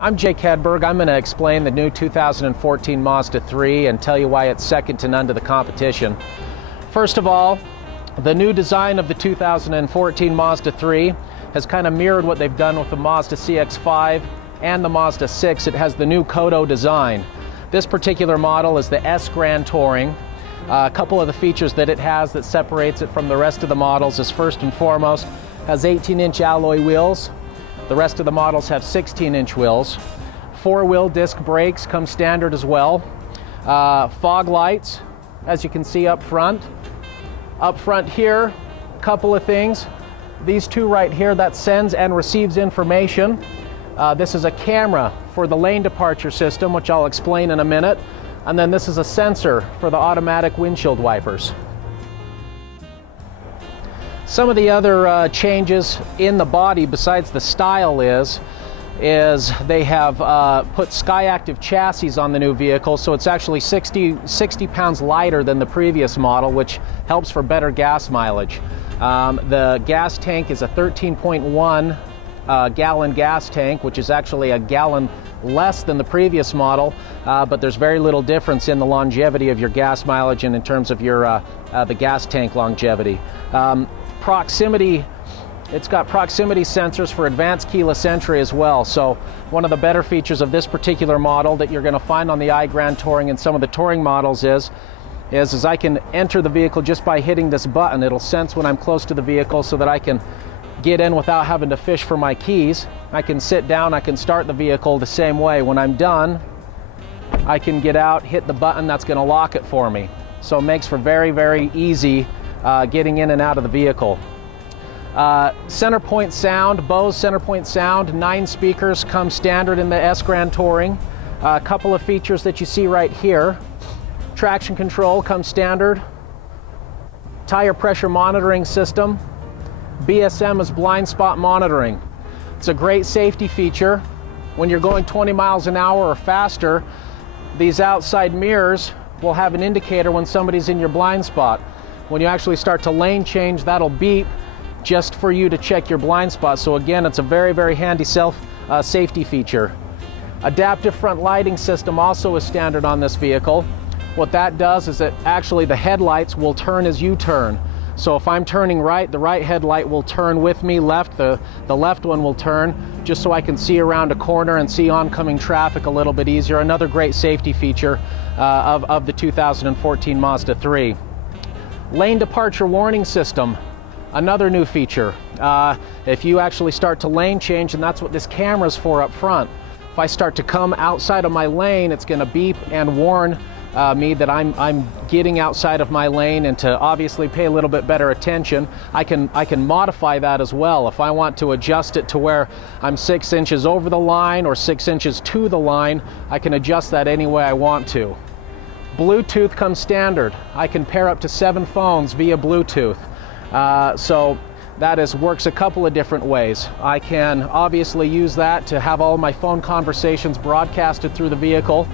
I'm Jake Hedberg. I'm going to explain the new 2014 Mazda 3 and tell you why it's second to none to the competition. First of all, the new design of the 2014 Mazda 3 has kind of mirrored what they've done with the Mazda CX-5 and the Mazda 6. It has the new Kodo design. This particular model is the S Grand Touring. A couple of the features that it has that separates it from the rest of the models is, first and foremost, has 18-inch alloy wheels. The rest of the models have 16-inch wheels. Four-wheel disc brakes come standard as well. Fog lights, as you can see up front. Up front here, a couple of things. These two right here, that sends and receives information. This is a camera for the lane departure system, which I'll explain in a minute. And then this is a sensor for the automatic windshield wipers. Some of the other changes in the body besides the style is they have put Skyactiv chassis on the new vehicle, so it's actually 60 pounds lighter than the previous model, which helps for better gas mileage. The gas tank is a 13.1 gallon gas tank, which is actually a gallon less than the previous model, but there's very little difference in the longevity of your gas mileage and in terms of your the gas tank longevity. Proximity, it's got proximity sensors for advanced keyless entry as well. So one of the better features of this particular model that you're going to find on the i Grand Touring and some of the Touring models is I can enter the vehicle just by hitting this button. It'll sense when I'm close to the vehicle so that I can get in without having to fish for my keys. I can sit down, I can start the vehicle the same way. When I'm done, I can get out, hit the button that's going to lock it for me. So it makes for very, very easy getting in and out of the vehicle. Center point sound, Bose center point sound, 9 speakers come standard in the S Grand Touring. A couple of features that you see right here. Traction control comes standard. Tire pressure monitoring system. BSM is blind spot monitoring. It's a great safety feature. When you're going 20 miles an hour or faster, these outside mirrors will have an indicator when somebody's in your blind spot. When you actually start to lane change, that'll beep just for you to check your blind spot. So again, it's a very, very handy safety feature. Adaptive front lighting system also is standard on this vehicle. What that does is that actually the headlights will turn as you turn. So if I'm turning right, the right headlight will turn with me. Left, the left one will turn, just so I can see around a corner and see oncoming traffic a little bit easier. Another great safety feature of the 2014 Mazda 3. Lane departure warning system, another new feature. If you actually start to lane change, and that's what this camera's for up front. If I start to come outside of my lane, it's going to beep and warn me that I'm getting outside of my lane, and to obviously pay a little bit better attention, I can modify that as well. If I want to adjust it to where I'm 6 inches over the line or 6 inches to the line, I can adjust that any way I want to. Bluetooth comes standard. I can pair up to 7 phones via Bluetooth. So that works a couple of different ways. I can obviously use that to have all my phone conversations broadcasted through the vehicle.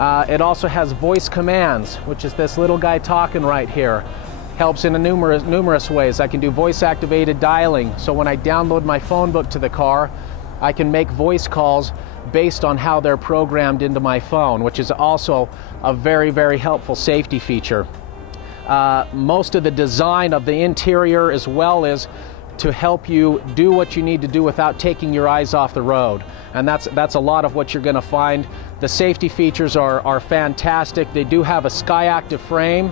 It also has voice commands, which is this little guy talking right here. Helps in numerous ways. I can do voice-activated dialing, so when I download my phone book to the car, I can make voice calls based on how they're programmed into my phone, which is also a very, very helpful safety feature. Most of the design of the interior as well is to help you do what you need to do without taking your eyes off the road. And that's a lot of what you're going to find. The safety features are fantastic. They do have a Skyactiv frame,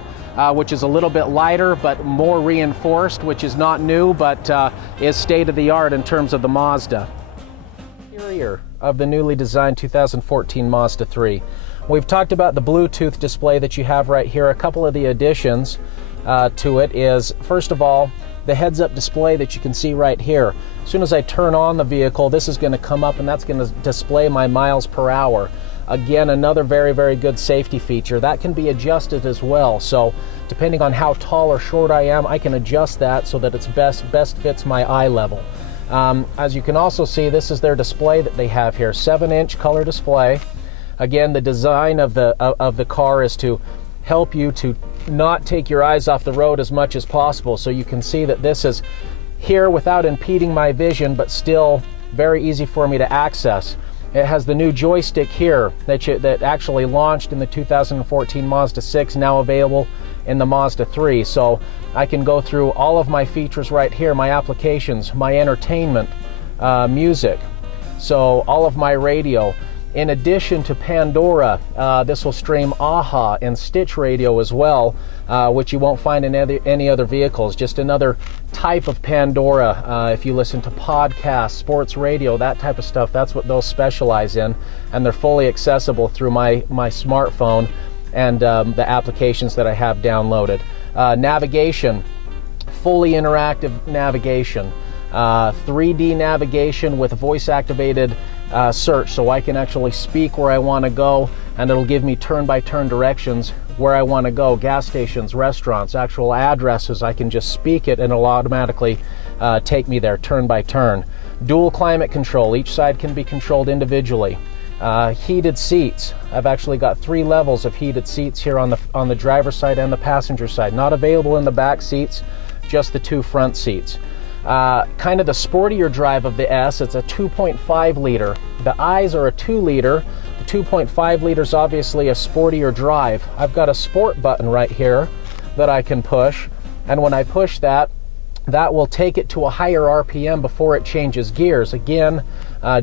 which is a little bit lighter but more reinforced, which is not new but is state-of-the-art in terms of the Mazda. Interior of the newly designed 2014 Mazda 3. We've talked about the Bluetooth display that you have right here. A couple of the additions to it is, first of all, the heads-up display that you can see right here. As soon as I turn on the vehicle, this is going to come up and that's going to display my miles per hour. Again, another very, very good safety feature. That can be adjusted as well. So depending on how tall or short I am, I can adjust that so that it's best fits my eye level. As you can also see, this is their display that they have here, 7-inch color display. Again, the design of the car is to help you to not take your eyes off the road as much as possible. So you can see that this is here without impeding my vision, but still very easy for me to access. It has the new joystick here that actually launched in the 2014 Mazda 6, now available in the Mazda 3. So I can go through all of my features right here, my applications, my entertainment, music, so all of my radio. In addition to Pandora, this will stream AHA and Stitch Radio as well, which you won't find in any other vehicles. Just another type of Pandora. If you listen to podcasts, sports radio, that type of stuff, that's what those specialize in. And they're fully accessible through my smartphone and the applications that I have downloaded. Navigation, fully interactive navigation. 3D navigation with voice-activated search, so I can actually speak where I want to go, and it'll give me turn-by-turn directions where I want to go. Gas stations, restaurants, actual addresses, I can just speak it and it'll automatically take me there turn by turn. Dual climate control, each side can be controlled individually. Heated seats, I've actually got 3 levels of heated seats here on the driver's side and the passenger side. Not available in the back seats, just the 2 front seats. Kind of the sportier drive of the S, it's a 2.5 liter. The I's are a 2 liter. The 2.5 liter is obviously a sportier drive. I've got a sport button right here that I can push, and when I push that, that will take it to a higher RPM before it changes gears. Again,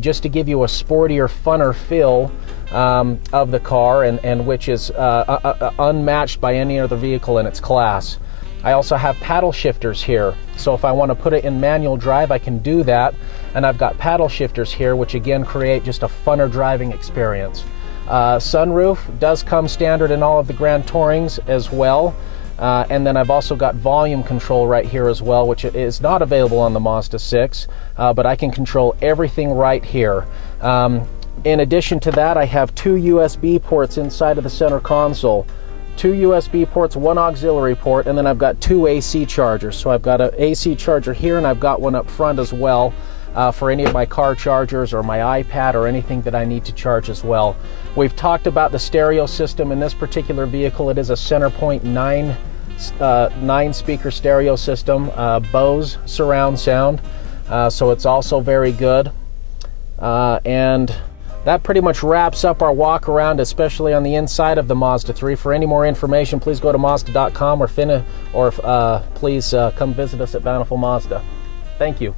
just to give you a sportier, funner feel of the car, and which is unmatched by any other vehicle in its class. I also have paddle shifters here, so if I want to put it in manual drive, I can do that, and I've got paddle shifters here, which again create just a funner driving experience. Sunroof does come standard in all of the Grand Tourings as well, and then I've also got volume control right here as well, which is not available on the Mazda 6, but I can control everything right here. In addition to that, I have 2 USB ports inside of the center console. 2 USB ports, 1 auxiliary port, and then I've got 2 AC chargers. So I've got an AC charger here, and I've got one up front as well for any of my car chargers or my iPad or anything that I need to charge as well. We've talked about the stereo system in this particular vehicle. It is a Centerpoint 9 speaker stereo system, Bose surround sound, so it's also very good. And that pretty much wraps up our walk around, especially on the inside of the Mazda 3. For any more information, please go to Mazda.com or please come visit us at Bountiful Mazda. Thank you.